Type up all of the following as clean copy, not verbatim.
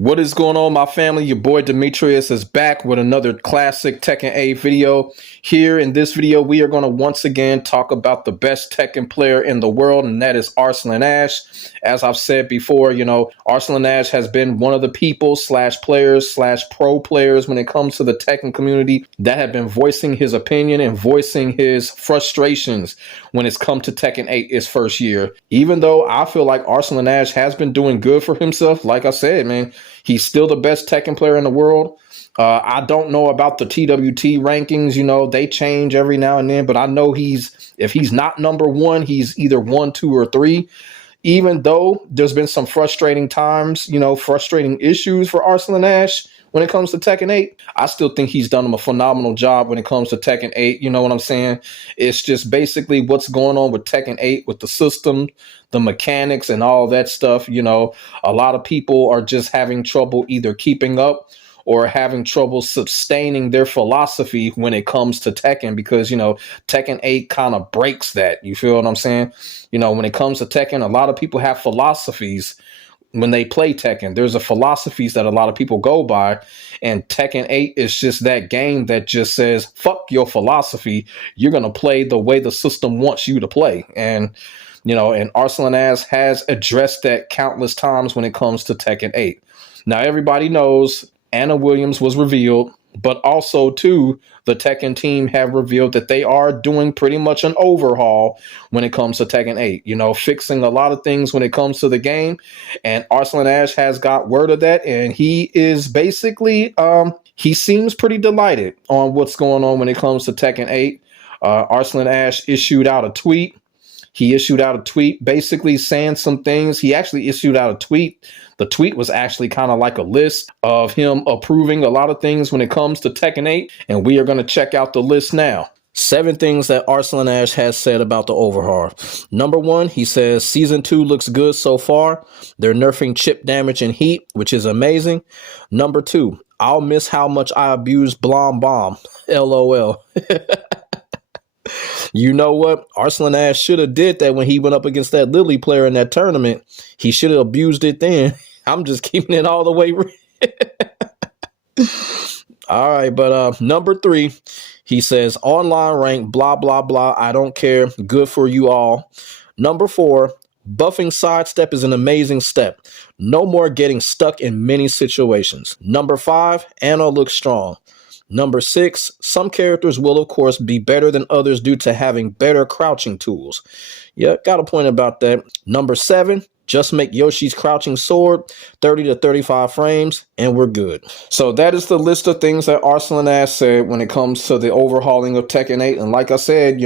What is going on, my family? Your boy Demetrius is back with another classic Tekken 8 video. Here in this video, we are going to once again talk about the best Tekken player in the world, and that is Arslan Ash. As I've said before, Arslan Ash has been one of the people / players / pro players when it comes to the Tekken community that have been voicing his opinion and voicing his frustrations when it's come to Tekken 8 its first year. Even though I feel like Arslan Ash has been doing good for himself, like I said, man, he's still the best Tekken player in the world. I don't know about the TWT rankings. They change every now and then, but I know if he's not number one, he's either 1, 2, or 3. Even though there's been some frustrating times, frustrating issues for Arslan Ash when it comes to Tekken 8, I still think he's done a phenomenal job when it comes to Tekken 8. You know what I'm saying? It's just basically what's going on with Tekken 8 with the system, the mechanics, and all that stuff. A lot of people are just having trouble either keeping up or having trouble sustaining their philosophy when it comes to Tekken, because, Tekken 8 kind of breaks that. You feel what I'm saying? When it comes to Tekken, a lot of people have philosophies when they play Tekken. There's a philosophies that a lot of people go by, and Tekken 8 is just that game that just says, fuck your philosophy. You're going to play the way the system wants you to play. And Arslan Ash has addressed that countless times when it comes to Tekken 8. Now, everybody knows Anna Williams was revealed, but also, too, the Tekken team have revealed that they are doing pretty much an overhaul when it comes to Tekken 8, fixing a lot of things when it comes to the game. And Arslan Ash has got word of that, and he is basically, he seems pretty delighted on what's going on when it comes to Tekken 8. Arslan Ash issued out a tweet. He issued out a tweet basically saying some things. He actually issued out a tweet. The tweet was actually kind of like a list of him approving a lot of things when it comes to Tekken 8. And we are going to check out the list now. 7 things that Arslan Ash has said about the overhaul. Number 1, he says, Season 2 looks good so far. They're nerfing chip damage and heat, which is amazing. Number 2, I'll miss how much I abused Blom Bomb. LOL. You know what? Arslan Ash should have did that when he went up against that Lily player in that tournament. He should have abused it then. I'm just keeping it all the way. All right, but number 3, he says, online rank, blah, blah, blah. I don't care. Good for you all. Number 4, buffing sidestep is an amazing step. No more getting stuck in many situations. Number 5, Anna looks strong. Number 6, some characters will, of course, be better than others due to having better crouching tools. Yeah, got a point about that. Number 7, just make Yoshi's crouching sword 30 to 35 frames, and we're good. So that is the list of things that Arslan Ash said when it comes to the overhauling of Tekken 8. And like I said,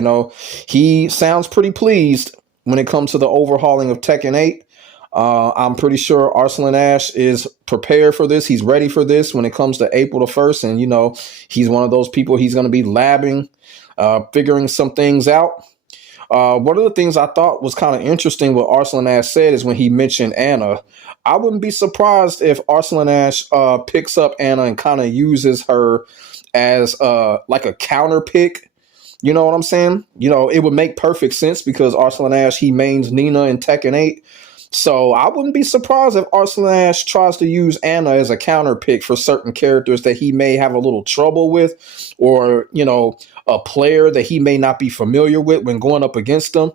he sounds pretty pleased when it comes to the overhauling of Tekken 8. I'm pretty sure Arslan Ash is prepared for this. He's ready for this when it comes to April the 1st. And, he's one of those people, he's going to be labbing, figuring some things out. One of the things I thought was kind of interesting what Arslan Ash said is when he mentioned Anna. I wouldn't be surprised if Arslan Ash picks up Anna and kind of uses her as like a counter pick. You know what I'm saying? It would make perfect sense because Arslan Ash, he mains Nina in Tekken 8. So I wouldn't be surprised if Arslan Ash tries to use Anna as a counter pick for certain characters that he may have a little trouble with, or, a player that he may not be familiar with when going up against them.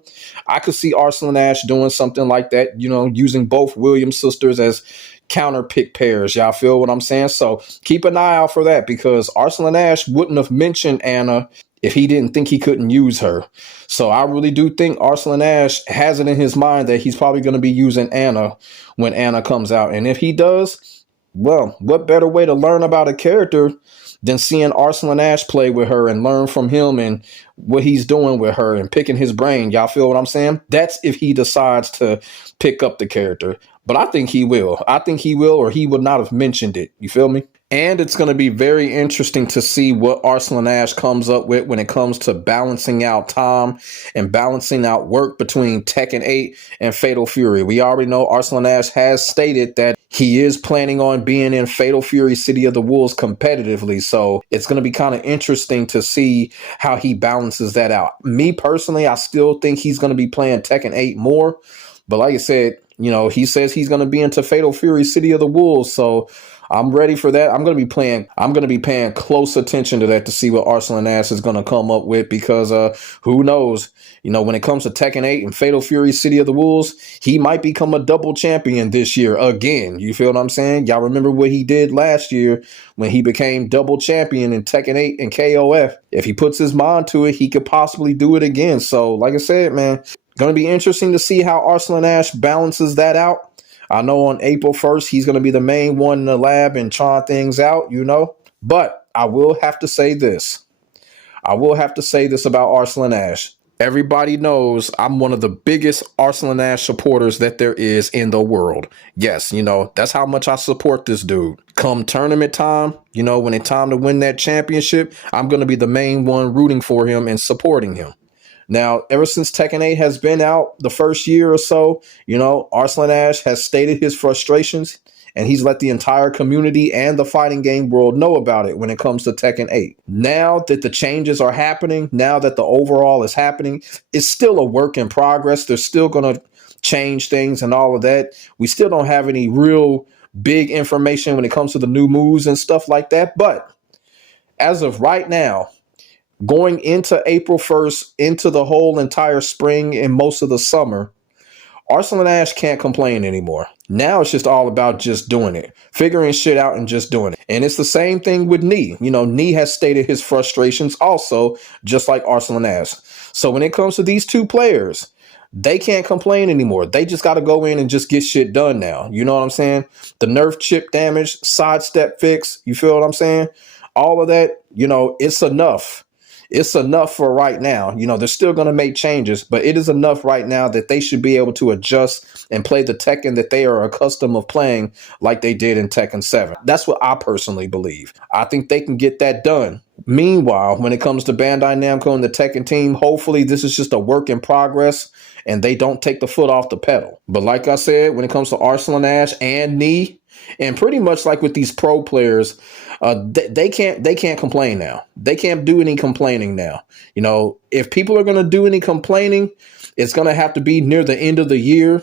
I could see Arslan Ash doing something like that, using both Williams sisters as counter pick pairs. Y'all feel what I'm saying? So keep an eye out for that, because Arslan Ash wouldn't have mentioned Anna if he didn't think he couldn't use her. So I really do think Arslan Ash has it in his mind that he's probably going to be using Anna when Anna comes out. And if he does, well, what better way to learn about a character than seeing Arslan Ash play with her and learn from him and what he's doing with her and picking his brain. Y'all feel what I'm saying? That's if he decides to pick up the character. But I think he will. I think he will, or he would not have mentioned it. You feel me? And it's going to be very interesting to see what Arslan Ash comes up with when it comes to balancing out time and balancing out work between Tekken 8 and Fatal Fury. We already know Arslan Ash has stated that he is planning on being in Fatal Fury City of the Wolves competitively. So it's going to be kind of interesting to see how he balances that out. Me personally, I still think he's going to be playing Tekken 8 more. But like I said, You know, he says he's going to be into Fatal Fury City of the Wolves. So I'm ready for that. I'm going to be paying close attention to that to see what Arslan Ash is going to come up with, because who knows? You know, when it comes to Tekken 8 and Fatal Fury City of the Wolves, he might become a double champion this year again. You feel what I'm saying? Y'all remember what he did last year when he became double champion in Tekken 8 and KOF? If he puts his mind to it, he could possibly do it again. So, like I said, man, going to be interesting to see how Arslan Ash balances that out. I know on April 1st, he's going to be the main one in the lab and trying things out, you know. But I will have to say this. About Arslan Ash. Everybody knows I'm one of the biggest Arslan Ash supporters that there is in the world. Yes, you know, that's how much I support this dude. Come tournament time, you know, when it's time to win that championship, I'm going to be the main one rooting for him and supporting him. Now, ever since Tekken 8 has been out the first year or so, you know, Arslan Ash has stated his frustrations, and he's let the entire community and the fighting game world know about it when it comes to Tekken 8. Now that the changes are happening, now that the overhaul is happening, it's still a work in progress. They're still going to change things and all of that. We still don't have any real big information when it comes to the new moves and stuff like that. But as of right now, going into April 1st, into the whole entire spring and most of the summer, Arslan Ash can't complain anymore. Now it's just all about just doing it, figuring shit out and just doing it. And it's the same thing with Nee. You know, Nee has stated his frustrations also, just like Arslan Ash. So when it comes to these two players, they can't complain anymore. They just got to go in and just get shit done now. You know what I'm saying? The nerf chip damage, sidestep fix, you feel what I'm saying? All of that, you know, it's enough. It's enough for right now. You know, they're still going to make changes, but it is enough right now that they should be able to adjust and play the Tekken that they are accustomed of playing like they did in Tekken 7. That's what I personally believe. I think they can get that done. Meanwhile, when it comes to Bandai Namco and the Tekken team, hopefully this is just a work in progress and they don't take the foot off the pedal. But like I said, when it comes to Arslan Ash and Nee, and pretty much like with these pro players, they can't complain now. They can't do any complaining now. You know, if people are going to do any complaining, it's going to have to be near the end of the year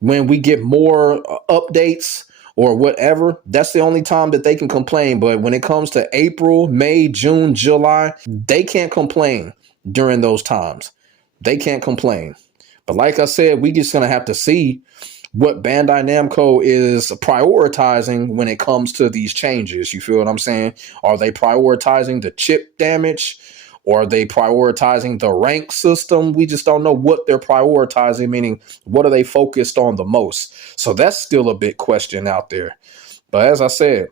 when we get more updates or whatever. That's the only time that they can complain. But when it comes to April, May, June, July, they can't complain during those times. They can't complain. But like I said, we just going to have to see what Bandai Namco is prioritizing when it comes to these changes. You feel what I'm saying? Are they prioritizing the chip damage? Or are they prioritizing the rank system? We just don't know what they're prioritizing, meaning what are they focused on the most? So that's still a big question out there. But as I said,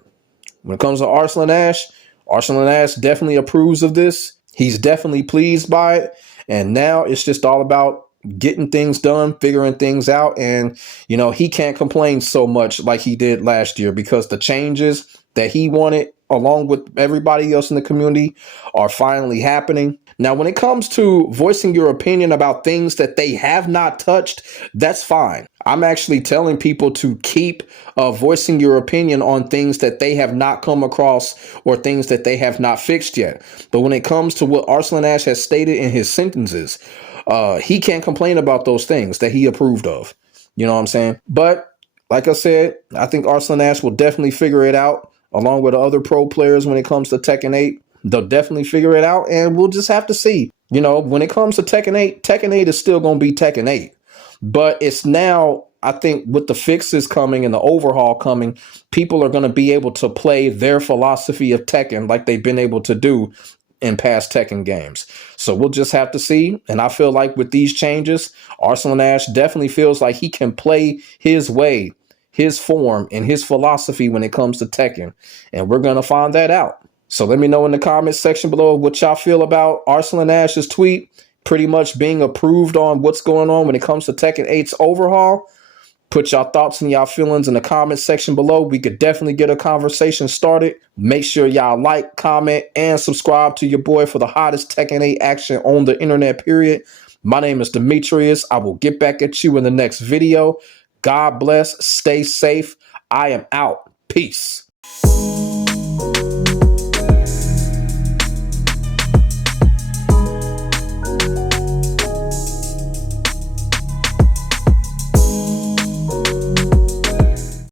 when it comes to Arslan Ash definitely approves of this. He's definitely pleased by it. And now it's just all about getting things done, figuring things out. And, you know, he can't complain so much like he did last year because the changes that he wanted, along with everybody else in the community, are finally happening. Now, when it comes to voicing your opinion about things that they have not touched, that's fine. I'm actually telling people to keep voicing your opinion on things that they have not come across or things that they have not fixed yet. But when it comes to what Arslan Ash has stated in his sentences, he can't complain about those things that he approved of. You know what I'm saying? But like I said, I think Arslan Ash will definitely figure it out along with the other pro players when it comes to Tekken 8. They'll definitely figure it out, and we'll just have to see. You know, when it comes to Tekken 8 is still going to be Tekken 8. But it's now, I think, with the fixes coming and the overhaul coming, people are going to be able to play their philosophy of Tekken like they've been able to do in past Tekken games. So we'll just have to see. And I feel like with these changes, Arslan Ash definitely feels like he can play his way, his form, and his philosophy when it comes to Tekken. And we're going to find that out. So let me know in the comments section below what y'all feel about Arslan Ash's tweet pretty much being approved on what's going on when it comes to Tekken 8's overhaul. Put y'all thoughts and y'all feelings in the comments section below. We could definitely get a conversation started. Make sure y'all like, comment, and subscribe to your boy for the hottest Tekken 8 action on the internet, period. My name is Demetrius. I will get back at you in the next video. God bless. Stay safe. I am out. Peace.